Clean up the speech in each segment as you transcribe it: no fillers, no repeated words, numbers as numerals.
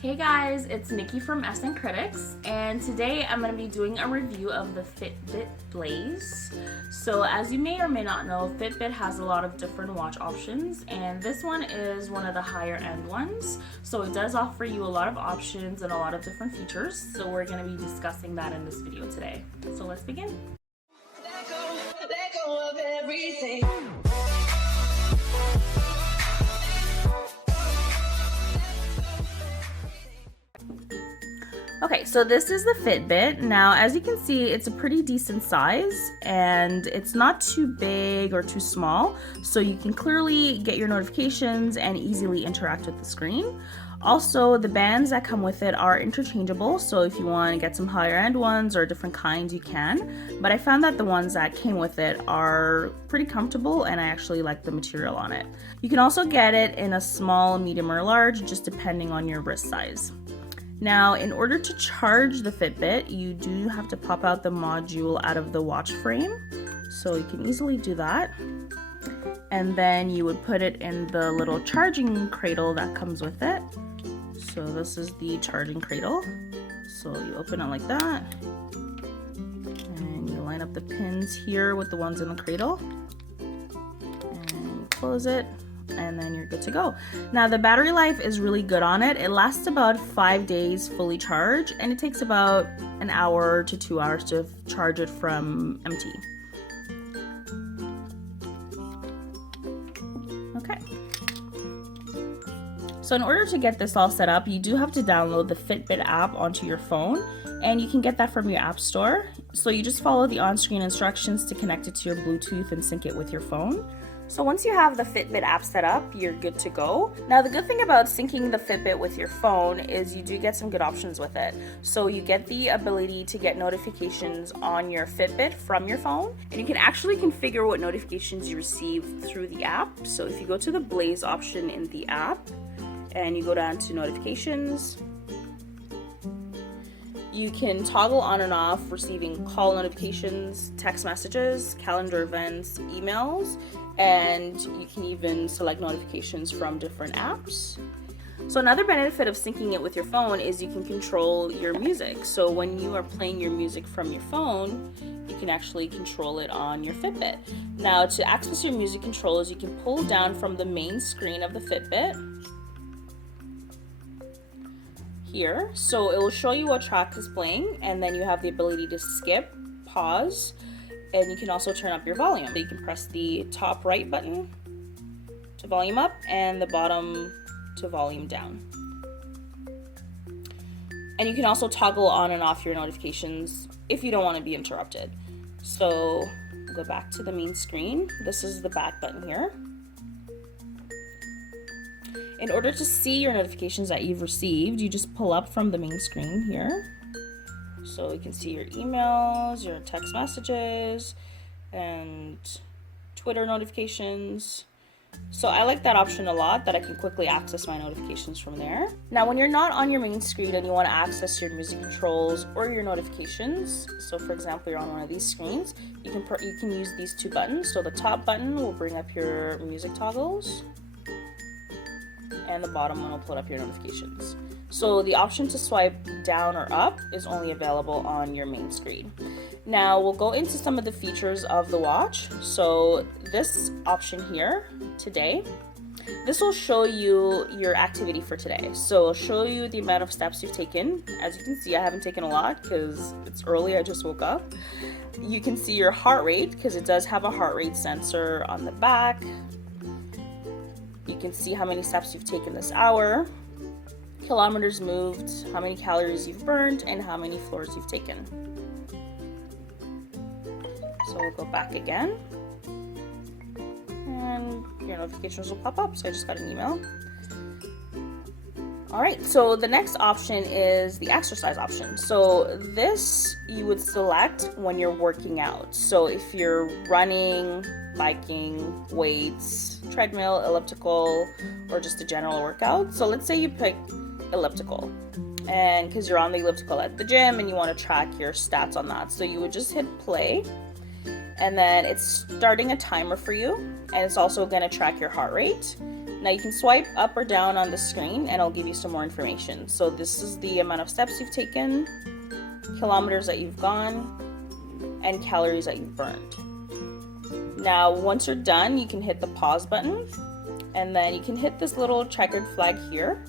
Hey guys, it's Nikki from SN Critics, and today I'm going to be doing a review of the Fitbit Blaze. So as you may or may not know, Fitbit has a lot of different watch options, and this one is one of the higher end ones. So it does offer you a lot of options and a lot of different features. So we're going to be discussing that in this video today. So let's begin. Let go of everything. Okay, so this is the Fitbit. Now, as you can see, it's a pretty decent size and it's not too big or too small, so you can clearly get your notifications and easily interact with the screen. Also, the bands that come with it are interchangeable, so if you want to get some higher end ones or different kinds, you can. But I found that the ones that came with it are pretty comfortable and I actually like the material on it. You can also get it in a small, medium, or large, just depending on your wrist size. Now, in order to charge the Fitbit, you do have to pop out the module out of the watch frame. So you can easily do that. And then you would put it in the little charging cradle that comes with it. So this is the charging cradle. So you open it like that. And you line up the pins here with the ones in the cradle. And close it. And then you're good to go. Now the battery life is really good on it. It lasts about 5 days fully charged, and it takes about an hour to 2 hours to charge it from empty. Okay. So in order to get this all set up, you do have to download the Fitbit app onto your phone, and you can get that from your app store. So you just follow the on-screen instructions to connect it to your Bluetooth and sync it with your phone. So once you have the Fitbit app set up, you're good to go. Now the good thing about syncing the Fitbit with your phone is you do get some good options with it. So you get the ability to get notifications on your Fitbit from your phone, and you can actually configure what notifications you receive through the app. So if you go to the Blaze option in the app and you go down to notifications, you can toggle on and off receiving call notifications, text messages, calendar events, emails, and you can even select notifications from different apps. So another benefit of syncing it with your phone is you can control your music. So when you are playing your music from your phone, you can actually control it on your Fitbit. Now to access your music controls, you can pull down from the main screen of the Fitbit here. So it will show you what track is playing, and then you have the ability to skip, pause, and you can also turn up your volume. So you can press the top right button to volume up and the bottom to volume down. And you can also toggle on and off your notifications if you don't want to be interrupted. So we'll go back to the main screen. This is the back button here. In order to see your notifications that you've received, you just pull up from the main screen here. So you can see your emails, your text messages, and Twitter notifications. So I like that option a lot, that I can quickly access my notifications from there. Now when you're not on your main screen and you want to access your music controls or your notifications, so for example you're on one of these screens, you can use these two buttons. So the top button will bring up your music toggles, and the bottom one will put up your notifications. So the option to swipe down or up is only available on your main screen. Now we'll go into some of the features of the watch. So this option here, today, this will show you your activity for today. So it'll show you the amount of steps you've taken. As you can see, I haven't taken a lot because it's early, I just woke up. You can see your heart rate because it does have a heart rate sensor on the back. You can see how many steps you've taken this hour, kilometers moved, how many calories you've burned, and how many floors you've taken. So we'll go back again, and your notifications will pop up. So I just got an email. Alright, so the next option is the exercise option. So this you would select when you're working out. So if you're running, biking, weights, treadmill, elliptical, or just a general workout. So let's say you pick elliptical, and because you're on the elliptical at the gym and you want to track your stats on that. So you would just hit play, and then it's starting a timer for you, and it's also going to track your heart rate. Now you can swipe up or down on the screen and it'll give you some more information. So this is the amount of steps you've taken, kilometers that you've gone, and calories that you've burned. Now once you're done, you can hit the pause button, and then you can hit this little checkered flag here,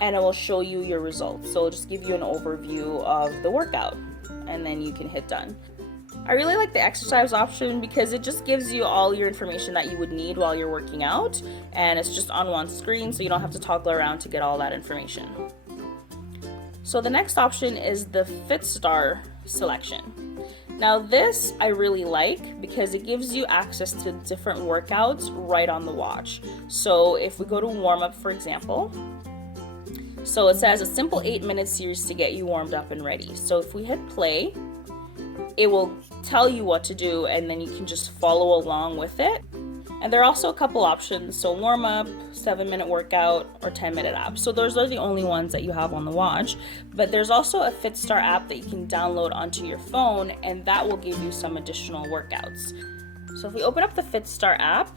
and it will show you your results. So it'll just give you an overview of the workout, and then you can hit done. I really like the exercise option because it just gives you all your information that you would need while you're working out, and it's just on one screen, so you don't have to toggle around to get all that information. So the next option is the FitStar selection. Now this I really like because it gives you access to different workouts right on the watch. So if we go to warm up, for example, so it says a simple 8-minute series to get you warmed up and ready. So if we hit play, it will tell you what to do, and then you can just follow along with it. And there are also a couple options, so warm up, 7-minute workout, or 10-minute app. So those are the only ones that you have on the watch. But there's also a FitStar app that you can download onto your phone, and that will give you some additional workouts. So if we open up the FitStar app,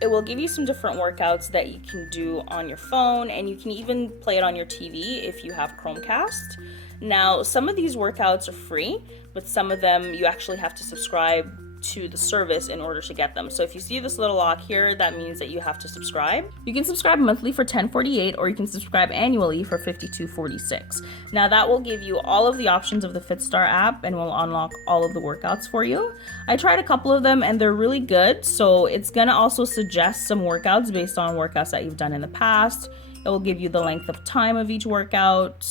it will give you some different workouts that you can do on your phone, and you can even play it on your TV if you have Chromecast. Now, some of these workouts are free, but some of them you actually have to subscribe to the service in order to get them. So if you see this little lock here, that means that you have to subscribe. You can subscribe monthly for $10.48, or you can subscribe annually for $52.46. Now that will give you all of the options of the FitStar app and will unlock all of the workouts for you. I tried a couple of them and they're really good. So it's gonna also suggest some workouts based on workouts that you've done in the past. It will give you the length of time of each workout.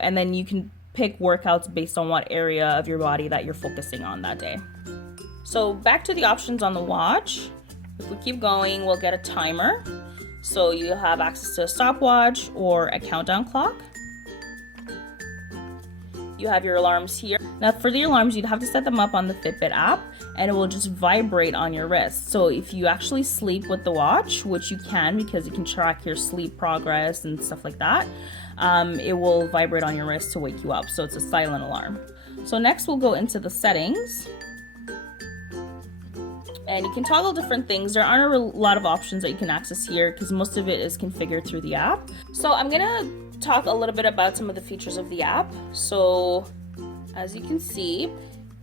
And then you can pick workouts based on what area of your body that you're focusing on that day. So back to the options on the watch. If we keep going, we'll get a timer. So you'll have access to a stopwatch or a countdown clock. You have your alarms here. Now for the alarms, you'd have to set them up on the Fitbit app, and it will just vibrate on your wrist. So if you actually sleep with the watch, which you can because it can track your sleep progress and stuff like that, it will vibrate on your wrist to wake you up. So it's a silent alarm. So next we'll go into the settings. And you can toggle different things. There aren't a lot of options that you can access here because most of it is configured through the app. So I'm gonna talk a little bit about some of the features of the app. So as you can see,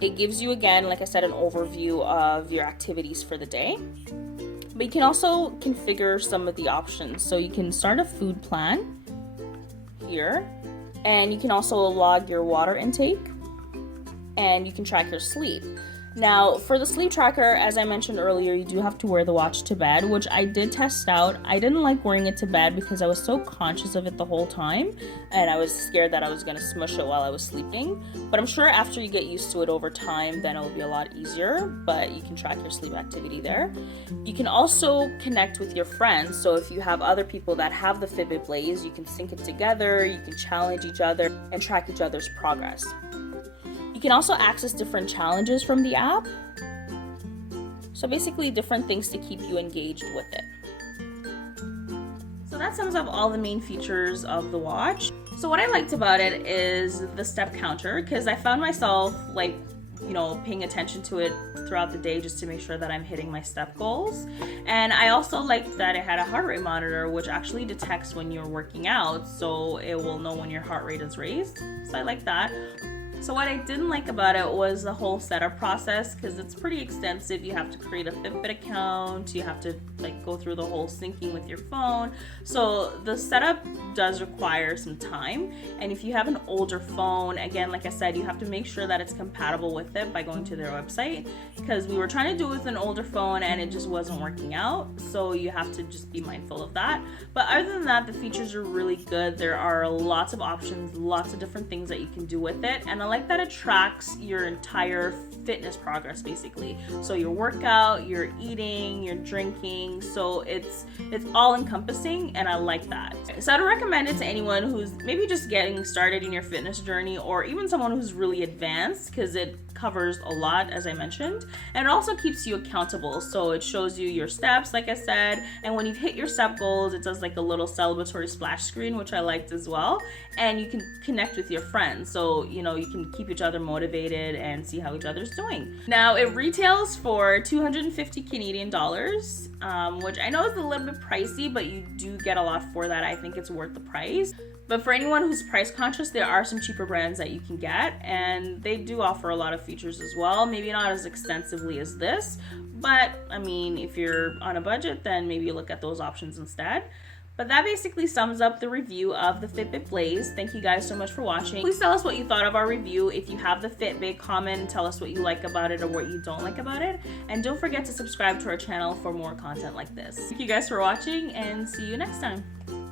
it gives you, again, like I said, an overview of your activities for the day. But you can also configure some of the options. So you can start a food plan here, and you can also log your water intake, and you can track your sleep. Now, for the sleep tracker, as I mentioned earlier, you do have to wear the watch to bed, which I did test out. I didn't like wearing it to bed because I was so conscious of it the whole time, and I was scared that I was going to smush it while I was sleeping. But I'm sure after you get used to it over time, then it'll be a lot easier, but you can track your sleep activity there. You can also connect with your friends, so if you have other people that have the Fitbit Blaze, you can sync it together, you can challenge each other, and track each other's progress. You can also access different challenges from the app. So basically different things to keep you engaged with it. So that sums up all the main features of the watch. So what I liked about it is the step counter, because I found myself paying attention to it throughout the day just to make sure that I'm hitting my step goals. And I also liked that it had a heart rate monitor, which actually detects when you're working out, so it will know when your heart rate is raised. So I like that. So what I didn't like about it was the whole setup process, because it's pretty extensive. You have to create a Fitbit account, you have to go through the whole syncing with your phone. So the setup does require some time, and if you have an older phone, again, like I said, you have to make sure that it's compatible with it by going to their website, because we were trying to do it with an older phone and it just wasn't working out. So you have to just be mindful of that. But other than that, the features are really good. There are lots of options, lots of different things that you can do with it, and I like that it tracks your entire fitness progress basically. So your workout, your eating, your drinking, so it's all encompassing, and I like that. So I'd recommend it to anyone who's maybe just getting started in your fitness journey, or even someone who's really advanced, because it covers a lot, as I mentioned, and it also keeps you accountable. So it shows you your steps, like I said, and when you've hit your step goals, it does like a little celebratory splash screen, which I liked as well, and you can connect with your friends. So you can can keep each other motivated and see how each other's doing. Now it retails for 250 Canadian dollars, which I know is a little bit pricey, but you do get a lot for that. I think it's worth the price. But for anyone who's price conscious, there are some cheaper brands that you can get, and they do offer a lot of features as well. Maybe not as extensively as this, but I mean, if you're on a budget, then maybe you look at those options instead. But that basically sums up the review of the Fitbit Blaze. Thank you guys so much for watching. Please tell us what you thought of our review. If you have the Fitbit, comment and tell us what you like about it or what you don't like about it. And don't forget to subscribe to our channel for more content like this. Thank you guys for watching, and see you next time.